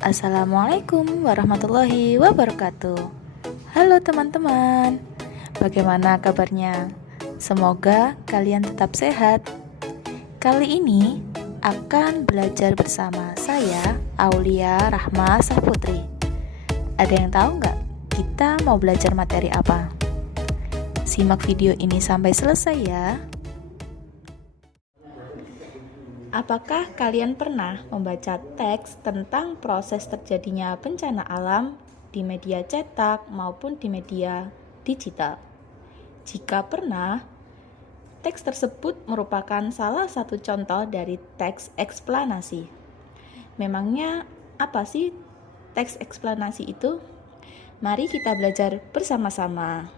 Assalamualaikum warahmatullahi wabarakatuh. Halo teman-teman, bagaimana kabarnya? Semoga kalian tetap sehat. Kali ini akan belajar bersama saya, Aulia Rahma Sahputri. Ada yang tahu nggak kita mau belajar materi apa? Simak video ini sampai selesai ya. Apakah kalian pernah membaca teks tentang proses terjadinya bencana alam di media cetak maupun di media digital? Jika pernah, teks tersebut merupakan salah satu contoh dari teks eksplanasi. Memangnya apa sih teks eksplanasi itu? Mari kita belajar bersama-sama.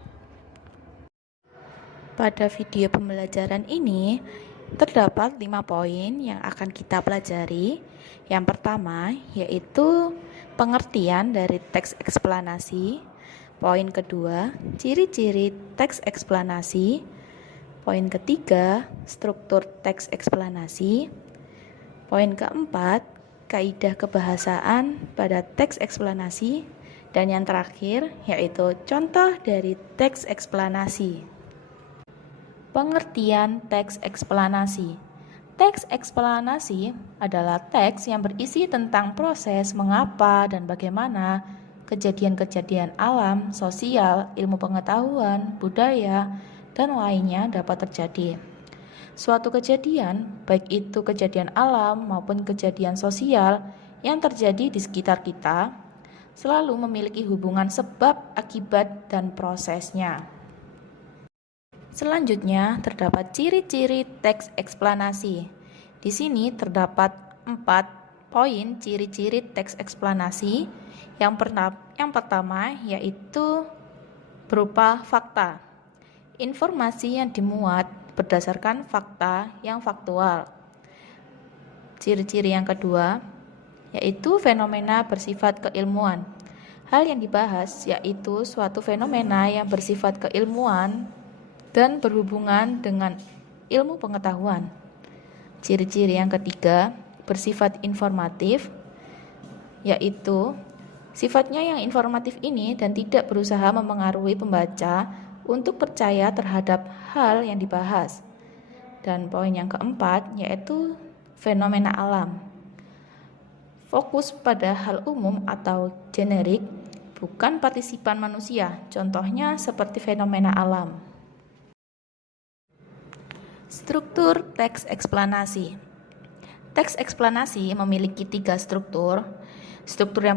Pada video pembelajaran ini, terdapat 5 poin yang akan kita pelajari. Yang pertama yaitu pengertian dari teks eksplanasi. Poin kedua, ciri-ciri teks eksplanasi. Poin ketiga, struktur teks eksplanasi. Poin keempat, kaidah kebahasaan pada teks eksplanasi. Dan yang terakhir yaitu contoh dari teks eksplanasi. Pengertian teks eksplanasi. Teks eksplanasi adalah teks yang berisi tentang proses mengapa dan bagaimana kejadian-kejadian alam, sosial, ilmu pengetahuan, budaya, dan lainnya dapat terjadi. Suatu kejadian, baik itu kejadian alam maupun kejadian sosial yang terjadi di sekitar kita, selalu memiliki hubungan sebab, akibat, dan prosesnya. Selanjutnya, terdapat ciri-ciri teks eksplanasi. Di sini terdapat 4 poin ciri-ciri teks eksplanasi. Yang pertama yaitu berupa fakta. Informasi yang dimuat berdasarkan fakta yang faktual. Ciri-ciri yang kedua yaitu fenomena bersifat keilmuan. Hal yang dibahas yaitu suatu fenomena yang bersifat keilmuan dan berhubungan dengan ilmu pengetahuan. Ciri-ciri yang ketiga bersifat informatif, yaitu sifatnya yang informatif ini dan tidak berusaha mempengaruhi pembaca untuk percaya terhadap hal yang dibahas. Dan poin yang keempat yaitu fenomena alam. Fokus pada hal umum atau generik, bukan partisipan manusia, contohnya seperti fenomena alam. Struktur teks eksplanasi. Teks eksplanasi memiliki 3 struktur. Struktur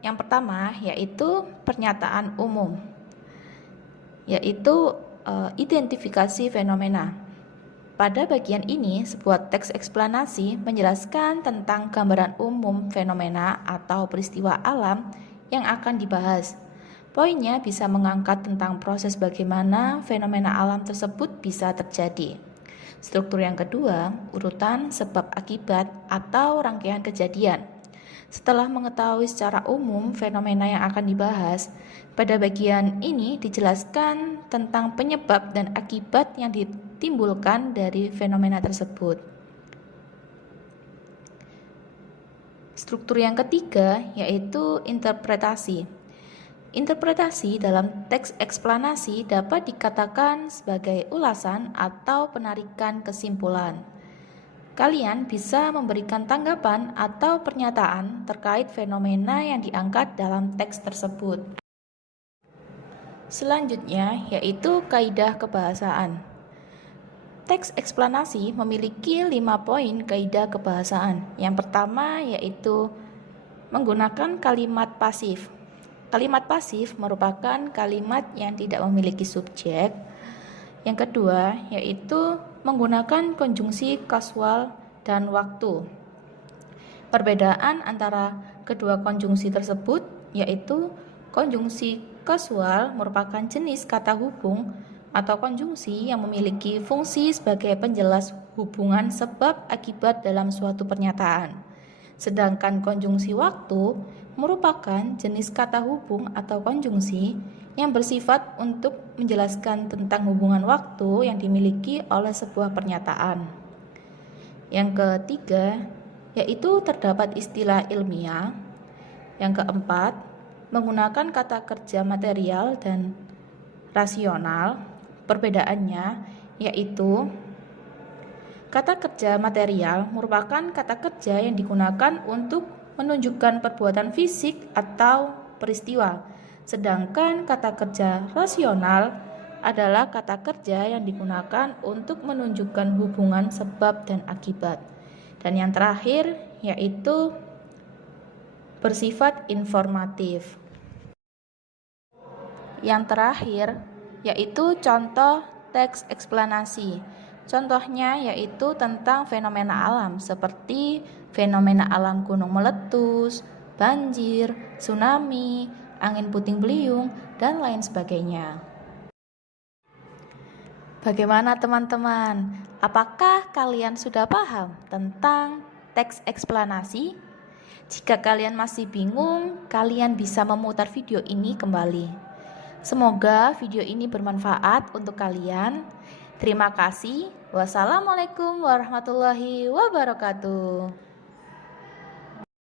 yang pertama yaitu pernyataan umum, yaitu identifikasi fenomena. Pada bagian ini, sebuah teks eksplanasi menjelaskan tentang gambaran umum fenomena atau peristiwa alam yang akan dibahas. Poinnya bisa mengangkat tentang proses bagaimana fenomena alam tersebut bisa terjadi. Struktur yang kedua, urutan sebab akibat atau rangkaian kejadian. Setelah mengetahui secara umum fenomena yang akan dibahas, pada bagian ini dijelaskan tentang penyebab dan akibat yang ditimbulkan dari fenomena tersebut. Struktur yang ketiga yaitu interpretasi. Interpretasi dalam teks eksplanasi dapat dikatakan sebagai ulasan atau penarikan kesimpulan. Kalian bisa memberikan tanggapan atau pernyataan terkait fenomena yang diangkat dalam teks tersebut. Selanjutnya yaitu kaidah kebahasaan. Teks eksplanasi memiliki 5 poin kaidah kebahasaan. Yang pertama yaitu menggunakan kalimat pasif. Kalimat pasif merupakan kalimat yang tidak memiliki subjek. Yang kedua yaitu menggunakan konjungsi kasual dan waktu. Perbedaan antara kedua konjungsi tersebut yaitu konjungsi kasual merupakan jenis kata hubung atau konjungsi yang memiliki fungsi sebagai penjelas hubungan sebab akibat dalam suatu pernyataan. Sedangkan konjungsi waktu merupakan jenis kata hubung atau konjungsi yang bersifat untuk menjelaskan tentang hubungan waktu yang dimiliki oleh sebuah pernyataan. Yang ketiga, yaitu terdapat istilah ilmiah Yang keempat, menggunakan kata kerja material dan rasional. Perbedaannya yaitu kata kerja material merupakan kata kerja yang digunakan untuk menunjukkan perbuatan fisik atau peristiwa, sedangkan kata kerja rasional adalah kata kerja yang digunakan untuk menunjukkan hubungan sebab dan akibat. Dan yang terakhir yaitu bersifat informatif. Yang terakhir yaitu contoh teks eksplanasi. Contohnya yaitu tentang fenomena alam seperti fenomena alam gunung meletus, banjir, tsunami, angin puting beliung, dan lain sebagainya. Bagaimana teman-teman? Apakah kalian sudah paham tentang teks eksplanasi? Jika kalian masih bingung, kalian bisa memutar video ini kembali. Semoga video ini bermanfaat untuk kalian. Terima kasih. Wassalamualaikum warahmatullahi wabarakatuh.